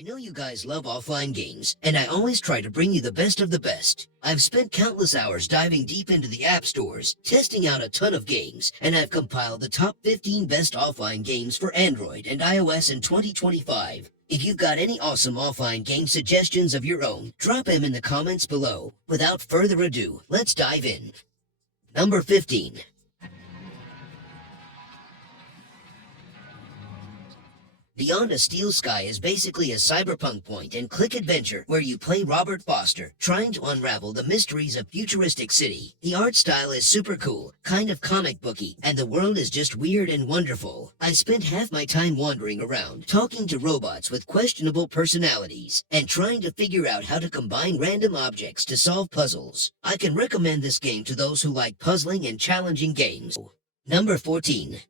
I know you guys love offline games, and I always try to bring you the best of the best. I've spent countless hours diving deep into the app stores, testing out a ton of games, and I've compiled the top 15 best offline games for Android and iOS in 2025. If you've got any awesome offline game suggestions of your own, drop them in the comments below. Without further ado, let's dive in. Number 15. Beyond a Steel Sky is basically a cyberpunk point-and-click adventure where you play Robert Foster, trying to unravel the mysteries of futuristic city. The art style is super cool, kind of comic booky, and the world is just weird and wonderful. I spent half my time wandering around, talking to robots with questionable personalities, and trying to figure out how to combine random objects to solve puzzles. I can recommend this game to those who like puzzling and challenging games. Number 14.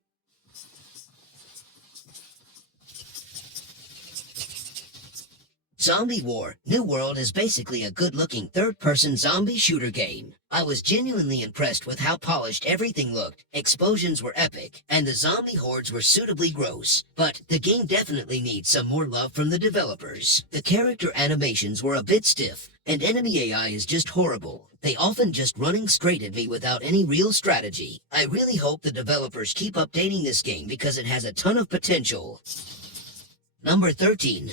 Zombie War New World is basically a good-looking third-person zombie shooter game. I was genuinely impressed with how polished everything looked, explosions were epic, and the zombie hordes were suitably gross. But the game definitely needs some more love from the developers. The character animations were a bit stiff, and enemy AI is just horrible. They often just running straight at me without any real strategy. I really hope the developers keep updating this game because it has a ton of potential. Number 13.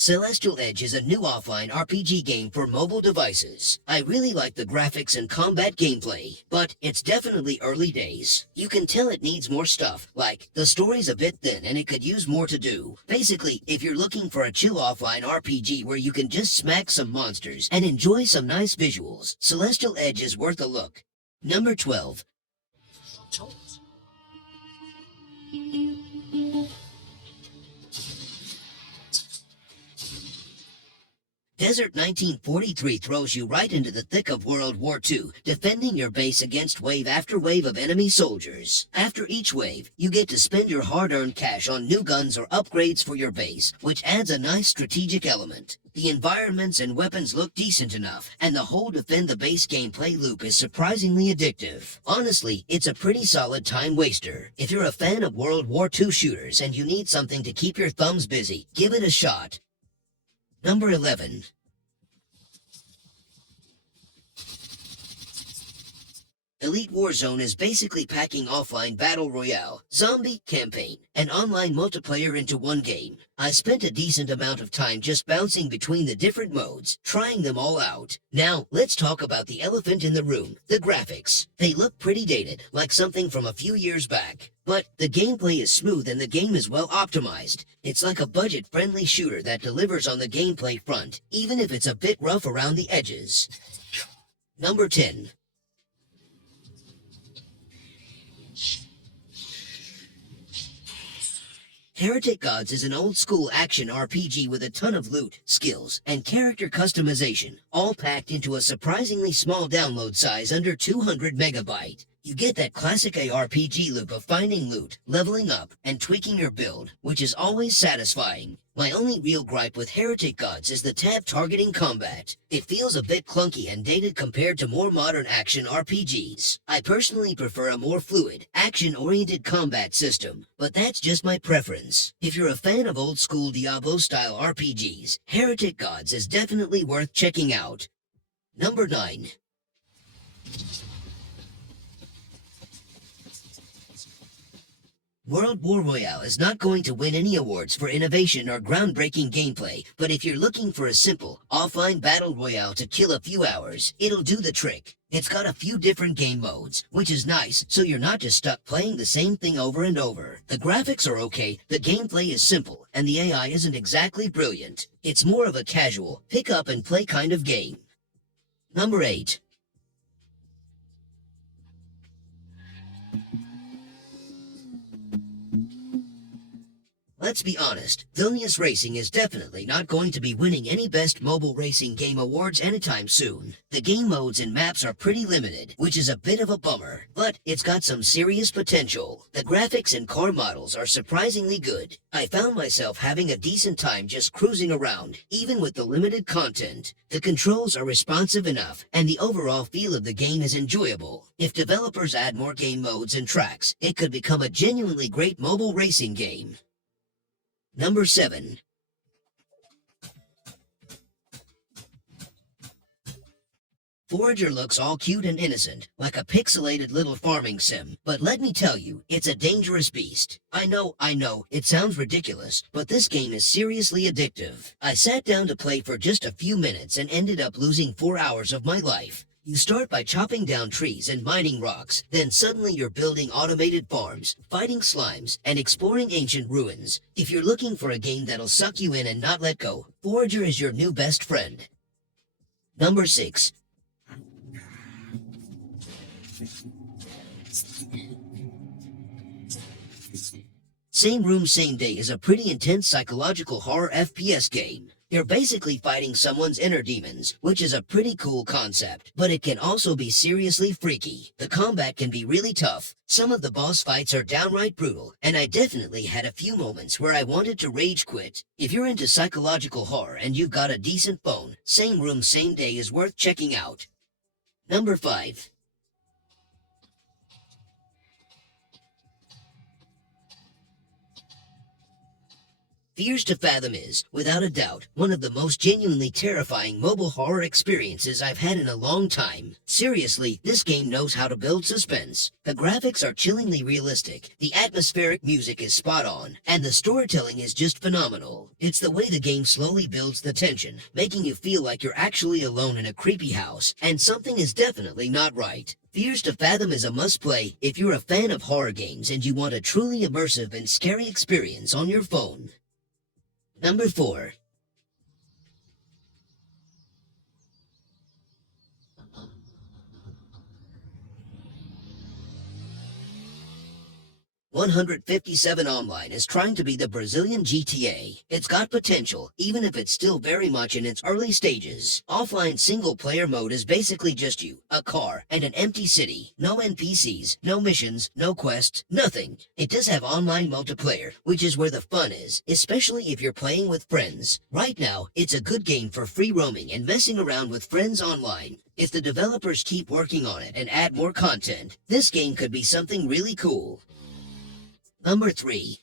Celestial Edge is a new offline RPG game for mobile devices. I really like the graphics and combat gameplay, but it's definitely early days. You can tell it needs more stuff, like the story's a bit thin and it could use more to do. Basically, if you're looking for a chill offline RPG where you can just smack some monsters and enjoy some nice visuals, Celestial Edge is worth a look. Number 12. Desert 1943 throws you right into the thick of World War II, defending your base against wave after wave of enemy soldiers. After each wave, you get to spend your hard-earned cash on new guns or upgrades for your base, which adds a nice strategic element. The environments and weapons look decent enough, and the whole defend the base gameplay loop is surprisingly addictive. Honestly, it's a pretty solid time waster. If you're a fan of World War II shooters and you need something to keep your thumbs busy, give it a shot. Number 11. Elite Warzone is basically packing offline battle royale, zombie campaign, and online multiplayer into one game. I spent a decent amount of time just bouncing between the different modes, trying them all out. Now, let's talk about the elephant in the room, the graphics. They look pretty dated, like something from a few years back. But the gameplay is smooth and the game is well optimized. It's like a budget-friendly shooter that delivers on the gameplay front, even if it's a bit rough around the edges. Number 10. Heretic Gods is an old-school action RPG with a ton of loot, skills, and character customization, all packed into a surprisingly small download size under 200 megabyte. You get that classic ARPG loop of finding loot, leveling up, and tweaking your build, which is always satisfying. My only real gripe with Heretic Gods is the tab targeting combat. It feels a bit clunky and dated compared to more modern action RPGs. I personally prefer a more fluid, action-oriented combat system, but that's just my preference. If you're a fan of old-school Diablo-style RPGs, Heretic Gods is definitely worth checking out. Number 9. War Royale is not going to win any awards for innovation or groundbreaking gameplay, but if you're looking for a simple, offline battle royale to kill a few hours, it'll do the trick. It's got a few different game modes, which is nice, so you're not just stuck playing the same thing over and over. The graphics are okay, the gameplay is simple, and the AI isn't exactly brilliant. It's more of a casual, pick up and play kind of game. Number 8. let's be honest, Vilnius Racing is definitely not going to be winning any Best Mobile Racing Game awards anytime soon. The game modes and maps are pretty limited, which is a bit of a bummer, but it's got some serious potential. The graphics and car models are surprisingly good. I found myself having a decent time just cruising around, even with the limited content. The controls are responsive enough, and the overall feel of the game is enjoyable. If developers add more game modes and tracks, it could become a genuinely great mobile racing game. Number 7. Forager looks all cute and innocent, like a pixelated little farming sim, but let me tell you, it's a dangerous beast. I know, it sounds ridiculous, but this game is seriously addictive. I sat down to play for just a few minutes and ended up losing 4 hours of my life. You start by chopping down trees and mining rocks, then suddenly you're building automated farms, fighting slimes, and exploring ancient ruins. If you're looking for a game that'll suck you in and not let go, Forager is your new best friend. Number 6. Same Room Same Day is a pretty intense psychological horror FPS game. You're basically fighting someone's inner demons, which is a pretty cool concept, but it can also be seriously freaky. The combat can be really tough. Some of the boss fights are downright brutal, and I definitely had a few moments where I wanted to rage quit. If you're into psychological horror and you've got a decent phone, Same Room Same Day is worth checking out. Number 5. Fears to Fathom is, without a doubt, one of the most genuinely terrifying mobile horror experiences I've had in a long time. Seriously, this game knows how to build suspense. The graphics are chillingly realistic, the atmospheric music is spot on, and the storytelling is just phenomenal. It's the way the game slowly builds the tension, making you feel like you're actually alone in a creepy house, and something is definitely not right. Fears to Fathom is a must-play if you're a fan of horror games and you want a truly immersive and scary experience on your phone. Number 4. "157 Online is trying to be the Brazilian GTA. It's got potential, even if it's still very much in its early stages. Offline single-player mode is basically just you, a car, and an empty city. No NPCs, no missions, no quests, nothing. It does have online multiplayer, which is where the fun is, especially if you're playing with friends. Right now, it's a good game for free roaming and messing around with friends online. If the developers keep working on it and add more content, this game could be something really cool." Number 3.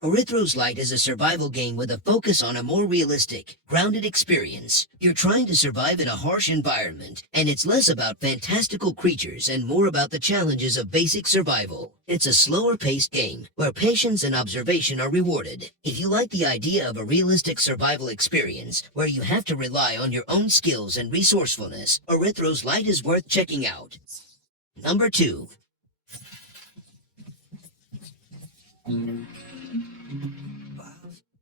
Erythros Lite is a survival game with a focus on a more realistic, grounded experience. You're trying to survive in a harsh environment, and it's less about fantastical creatures and more about the challenges of basic survival. It's a slower-paced game, where patience and observation are rewarded. If you like the idea of a realistic survival experience, where you have to rely on your own skills and resourcefulness, Erythros Lite is worth checking out. Number 2.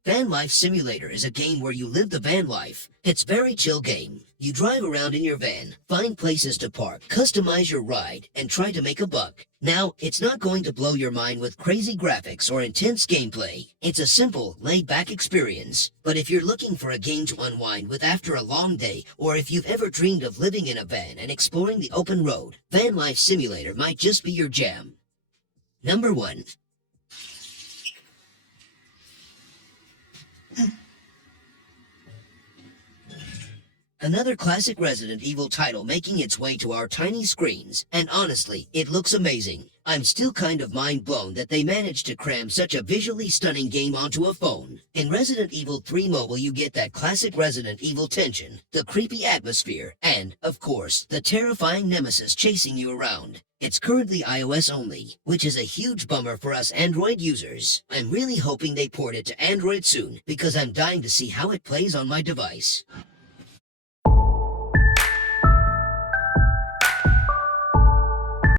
VanLife Simulator is a game where you live the van life. It's a very chill game. You drive around in your van, find places to park, customize your ride, and try to make a buck. Now, it's not going to blow your mind with crazy graphics or intense gameplay. It's a simple, laid-back experience. But if you're looking for a game to unwind with after a long day, or if you've ever dreamed of living in a van and exploring the open road, VanLife Simulator might just be your jam. Number 1. Another classic Resident Evil title making its way to our tiny screens, and honestly, it looks amazing. I'm still kind of mind-blown that they managed to cram such a visually stunning game onto a phone. In Resident Evil 3 Mobile you get that classic Resident Evil tension, the creepy atmosphere, and, of course, the terrifying nemesis chasing you around. It's currently iOS only, which is a huge bummer for us Android users. I'm really hoping they port it to Android soon, because I'm dying to see how it plays on my device.